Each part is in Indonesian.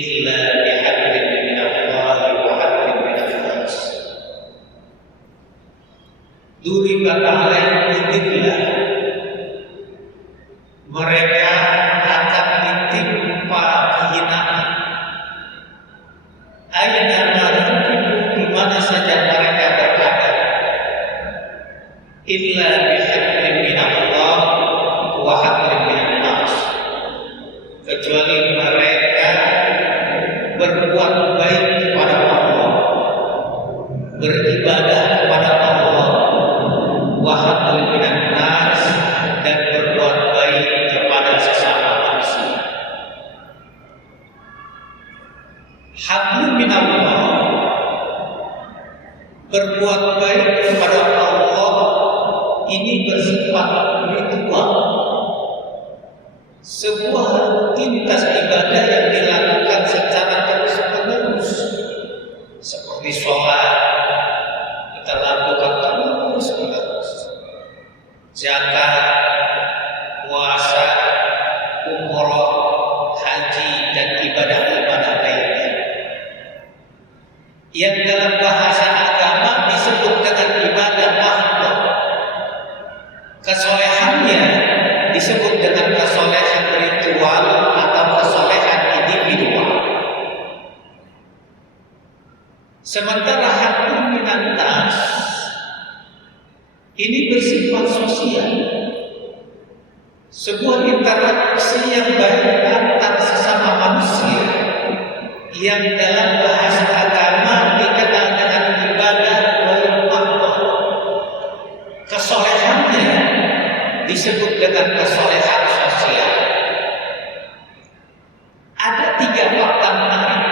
illa bihablin minallahi wa hablin minan nas. Duribat alaihim dhillah, mereka akan ditimpa kehinaan. Aina ma di mana saja mereka berada. Illa bihablin minallah wa hablin minan nas, kecuali mereka berbuat baik kepada Allah, beribadah kepada Allah, wa hablin minan nas, dan berbuat baik kepada sesama manusia. Hablum minallah, berbuat baik kepada Allah, ini bersifat ritual, sebuah rutinitas ibadah yang dilakukan secara terus-menerus, seperti sholat kita lakukan terus-menerus, zakat, puasa, umroh, haji, dan ibadah-ibadah lainnya yang dalam bahasa agama disebut dengan ibadah mahdoh. Kesolehannya disebut dengan kesolehan ritual atau kesolehan individual. Sementara hablum minan nas ini bersifat sosial, sebuah interaksi yang baik antar sesama manusia yang dalam bahasa agama dikenal dengan ibadah wal mahdoh. Kesolehannya disebut dengan kesolehan sosial. Ada 3 fakta menarik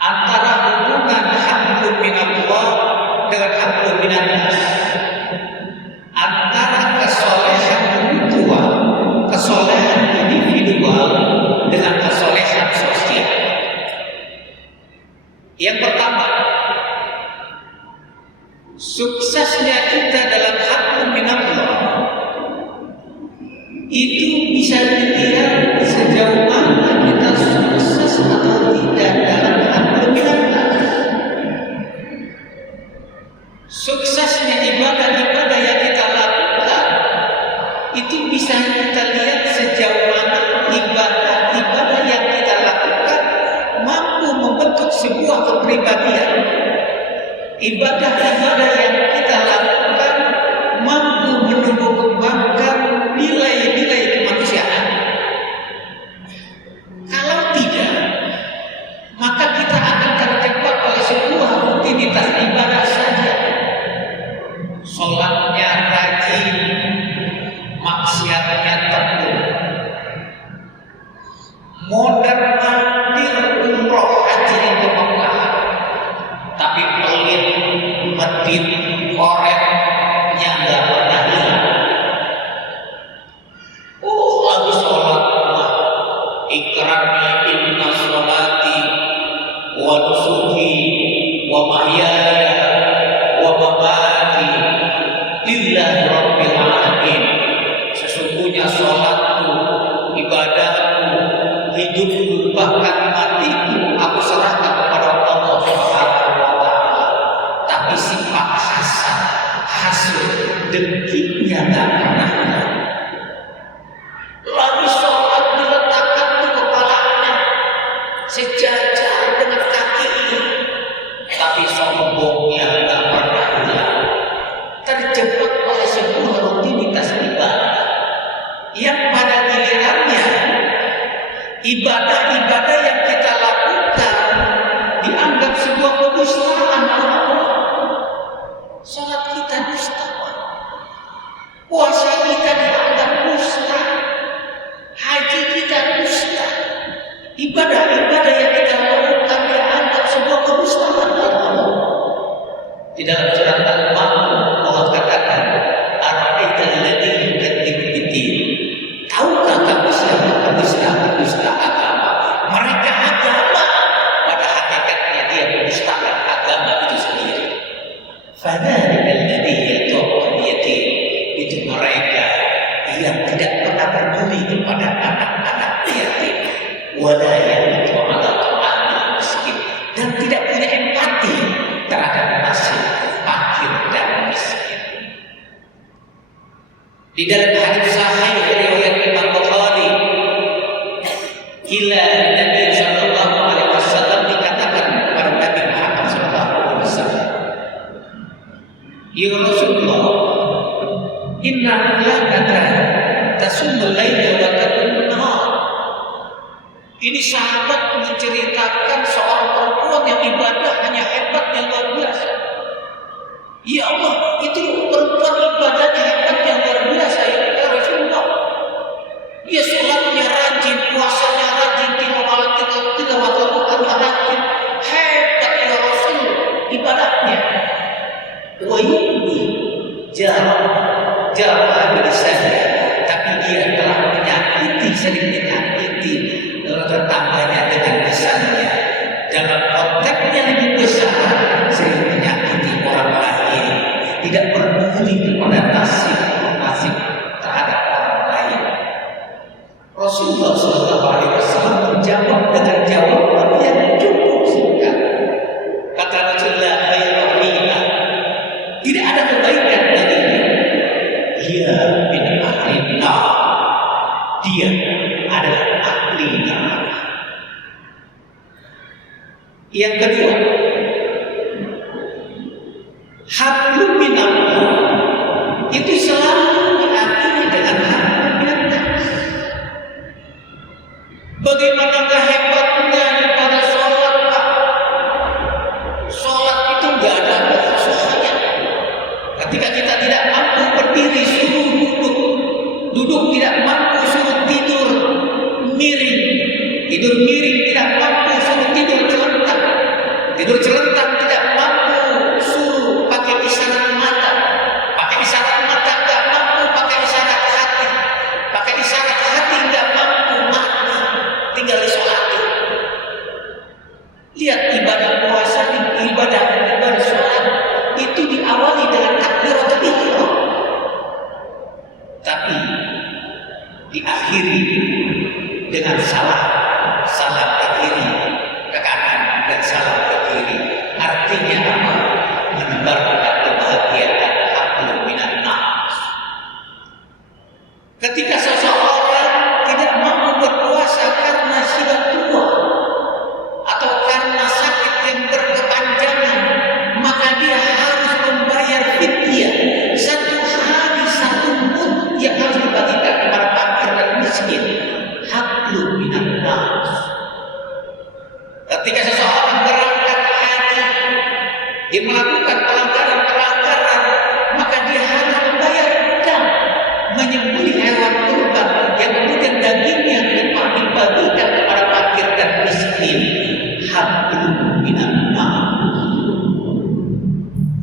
antara hubungan hablum minallah dengan hablum minan nas, antara kesolehan ritual, kesolehan individual dengan kesolehan sosial. Yang pertama, suksesnya kita dalam hablum minallah itu bisa dilihat sejauh mana kita sukses atau tidak dalam hablum minallah. Suksesnya ibadah-ibadah yang kita lakukan itu bisa kita lihat sejauh mana ibadah-ibadah yang kita lakukan mampu membentuk sebuah kepribadian. Ibadah-ibadah yang kita lakukan mampu menumbuh kembangkan nilai-nilai kemanusiaan. Kalau tidak, maka kita akan terjebak oleh sebuah rutinitas ibadah saja. Sholatnya rajin, maksiatnya tekun, mondar-mandir umroh haji itu Mekah, tapi pelit, medit, koreknya nggak pernah hilang. Lagi sholat mah ikrarnya inna sholati wa nusuki wa mahyaya wa mamati lillahi rabbil alamin. Sesungguhnya sholatku, ibadahku, hidupku, bahkan matiku aku serahkan kepada Allah Subhanahu wa taala. Tapi sifat hasad, hasud, dengkinya tak pernah hilang. Lagi sholat diletakkan di kepalanya sejajar dengan kakinya, tapi sombongnya tak pernah hilang. Terjebak oleh sebuah rutinitas ibadah yang pada gilirannya ibadah-ibadah yang kita lakukan dianggap sebuah kedustaan oleh Allah. Salat kita dusta, puasa kita dianggap dusta, haji kita dusta, ibadah-ibadah yang kita lakukan dianggap sebuah kedustaan oleh Allah. Di dalam surat Al-Ma'un Allah katakan, "Ara'aital ladzi yukadzibu bid-din." Tahukah kamu siapa pendusta agama? Mereka agama, pada hakikatnya dia mendustakan agama itu sendiri. Fadzalika wala yahidu ala ta'amil miskin, dan tidak punya empati terhadap nasib fakir dan miskin. Di dalam hadis sahih riwayat Imam Bukhari, ila Nabi sallallahu alaihi wasallam, dikatakan kepada Nabi Muhammad sallallahu alaihi wasallam, ya Rasulullah, inna mulakata tasumul laila wa taqumul nahar. Ini sahabat menceritakan seorang perempuan yang ibadah hanya hebatnya luar biasa. Ya Allah, itu perempuan ibadahnya hebatnya luar biasa ya Rasulullah. Ya sholatnya rajin, puasanya rajin, tilawatul Qur'annya rajin, hebat ya Rasul ibadahnya. Wa yumni jawab bilisannya, tapi dia telah menyakiti, sering menyakiti tetangganya dengan lisannya. Dalam konteksnya lebih besar, sering menyakiti orang lain, tidak peduli kepada nasib terhadap orang lain. Rasulullah SAW menjawab dengan jawaban yang cukup singkat. Kata Rasulullah, tidak ada kebaikan baginya. Dia min ahli nar. Dia adalah ahli neraka. Yang kedua, hablum minallah itu selalu diakhiri dengan hablum minannas. Bagaimanakah hebatnya ibadah sholat, Pak? Sholat itu nggak ada khususnya. Ketika kita tidak mampu berdiri, suruh duduk tidak mampu, suruh tidur miring, tidak mampu, suruh tidur celentang tidak mampu, suruh pakai isyarat mata nggak mampu, pakai isyarat hati nggak mampu, mati tinggal disolati. Lihat ibadah puasa, ibadah sholat itu diawali dengan takbiratul ihram, tapi diakhiri dengan salam ke kiri, ke kanan, dan salam ke kiri. Artinya apa? Menebarkan kebahagiaan, hablum minannas. Ketika seseorang tidak mampu berpuasa karena sudah tua atau karena sakit yang berkepanjangan, maka dia harus membayar fidyah, satu hari satu mud yang harus dibagikan kepada fakir dan miskin. Hablum minannas. Ketika seseorang berangkat haji, dia melakukan pelanggaran, maka dia harus membayar dam, menyembelih hewan kurban yang kemudian dagingnya dibagikan kepada fakir dan miskin. Hablum minannas.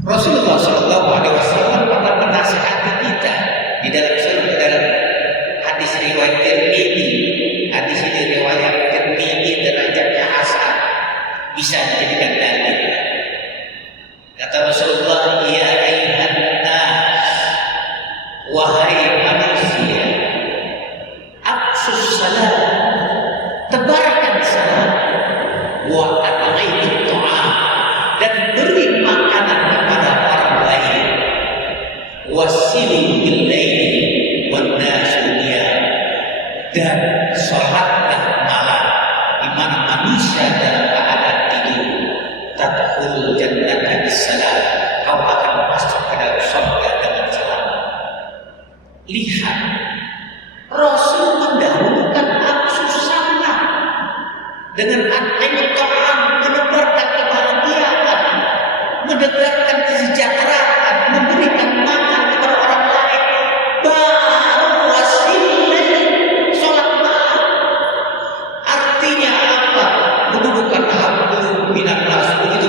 Rasulullah SAW pernah menasihati kita di dalam hadis riwayat Tirmidzi. Hadis ini riwayat Tirmidzi, derajatnya hasan, bisa dijadikan dalil. Kata Rasulullah, ya ayyuhan nas, wahai manusia, aqsus salam, tebarkan salam, wa at'imut ta'am, dan beri makanan kepada orang lain, wasilu bil laili wan nasu niyam, dan sholatlah malam di mana manusia dalam keadaan tidur. Tadkhulul jannata bisalam, kau akan masuk ke dalam surga dengan selamat. Lihat, Rasul mendahulukan aqsus salam dengan at'imut ta'am, menebarkan kebahagiaan, mendebarkan kesejahteraan, memberikan makan kepada orang lain, baru wasilah sholat malam. Artinya apa? Mendudukan hablum minannas begitu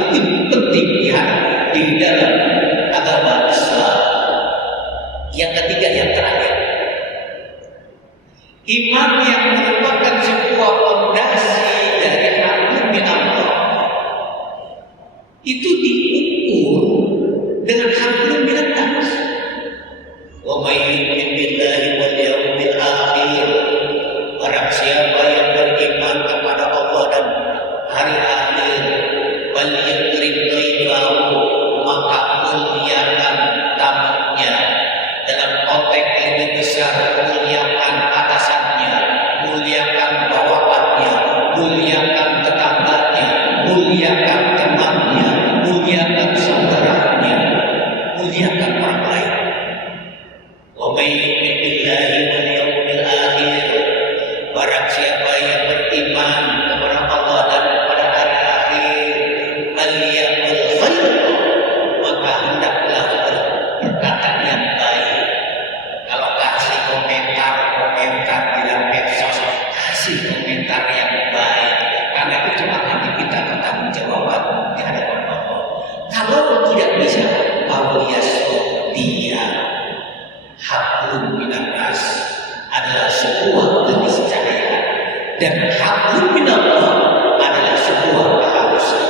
penting ya di dalam agama Islam. Yang ketiga, yang terakhir, iman yang merupakan sebuah fondasi dari hablum minallah itu diukur dengan hablum minannas. Wa may yu'min billahi wal yawmil akhir, barang siapa yang beriman kepada muliakan tetangganya, muliakan temannya, muliakan saudaranya, muliakan orang lain. Wa may yu'min billahi wal yawmil akhir, barang siapa yang beriman kepada Allah dan pada hari akhir, falyaqul khair, maka hendaklah berkata yang baik. Kalau kasih komentar di dalam medsos, kasih komentar yang baik, karena itu cuma akan diminta pertanggungjawaban di hadapan Allah. Kalau tidak bisa, dia hablum minan nas adalah sebuah keniscayaan, dan hablum minallah adalah sebuah keharusan.